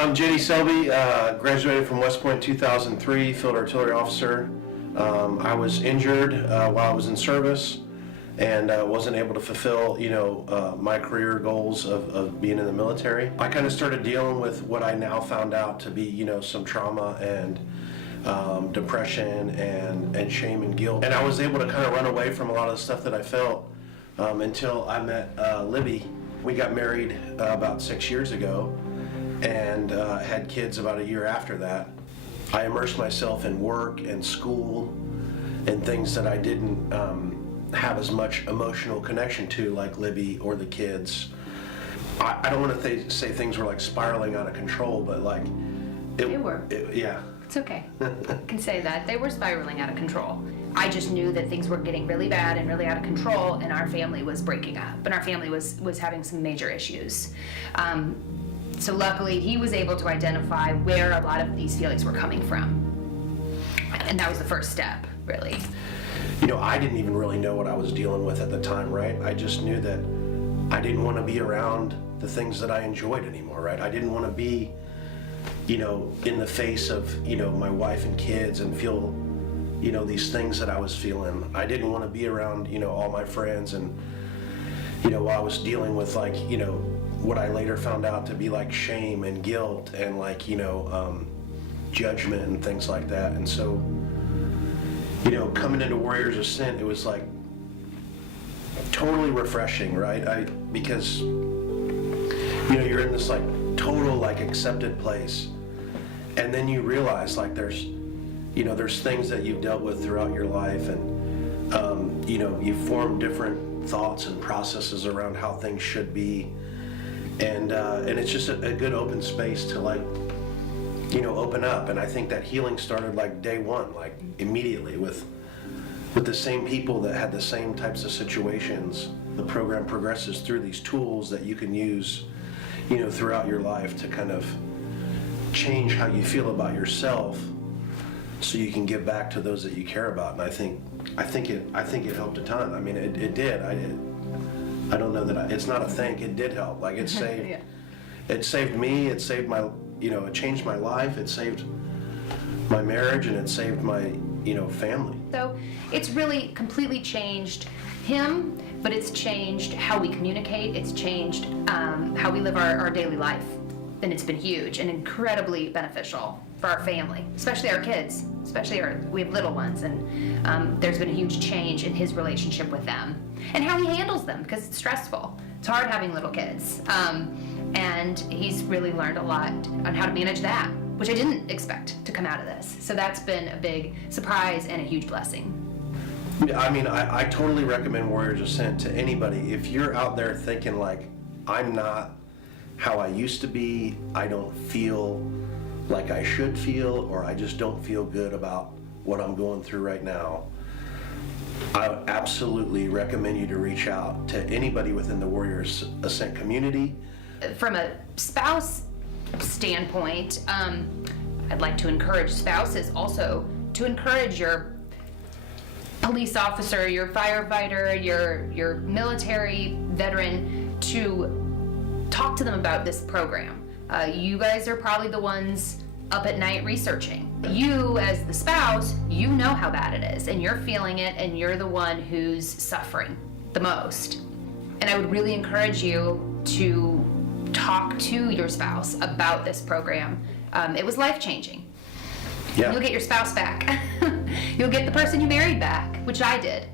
I'm JD Selby, graduated from West Point 2003, field artillery officer. I was injured while I was in service and wasn't able to fulfill, my career goals of being in the military. I kind of started dealing with what I now found out to be, some trauma and depression and shame and guilt. And I was able to kind of run away from a lot of the stuff that I felt until I met Libby. We got married about 6 years ago and had kids about a year after that. I immersed myself in work and school and things that I didn't have as much emotional connection to, like Libby or the kids. I don't want to say things were like spiraling out of control, but like They were. Yeah. It's okay. I can say that. They were spiraling out of control. I just knew that things were getting really bad and really out of control, and our family was breaking up, and our family was having some major issues. So luckily, he was able to identify where a lot of these feelings were coming from. And that was the first step, really. I didn't even really know what I was dealing with at the time, right? I just knew that I didn't want to be around the things that I enjoyed anymore, right? I didn't want to be, in the face of, my wife and kids and feel, these things that I was feeling. I didn't want to be around, all my friends and, while I was dealing with like, what I later found out to be like shame and guilt and like, judgment and things like that. And so, coming into Warriors of Sin, it was like totally refreshing, right? Because, you're in this like total like accepted place. And then you realize like there's things that you've dealt with throughout your life and, you form different thoughts and processes around how things should be. And it's just a good open space to like, open up. And I think that healing started like day one, like immediately with the same people that had the same types of situations. The program progresses through these tools that you can use, throughout your life to kind of change how you feel about yourself so you can give back to those that you care about. And I think it helped a ton. I mean, it did. I don't know that it's not a think. It did help. Like it saved, Yeah. It saved me. It saved my, it changed my life. It saved my marriage, and it saved my, family. So it's really completely changed him, but it's changed how we communicate. It's changed how we live our daily life. And it's been huge and incredibly beneficial for our family, especially our kids, we have little ones, and there's been a huge change in his relationship with them and how he handles them, because it's stressful. It's hard having little kids. And he's really learned a lot on how to manage that, which I didn't expect to come out of this. So that's been a big surprise and a huge blessing. Yeah, I mean, I totally recommend Warriors of Sin to anybody. If you're out there thinking like, I'm not how I used to be, I don't feel like I should feel, or I just don't feel good about what I'm going through right now, I would absolutely recommend you to reach out to anybody within the Warriors Ascent community. From a spouse standpoint, I'd like to encourage spouses also to encourage your police officer, your firefighter, your military veteran to talk to them about this program. You guys are probably the ones up at night researching. You, as the spouse, you know how bad it is, and you're feeling it, and you're the one who's suffering the most. And I would really encourage you to talk to your spouse about this program. It was life-changing. Yeah. You'll get your spouse back. You'll get the person you married back, which I did.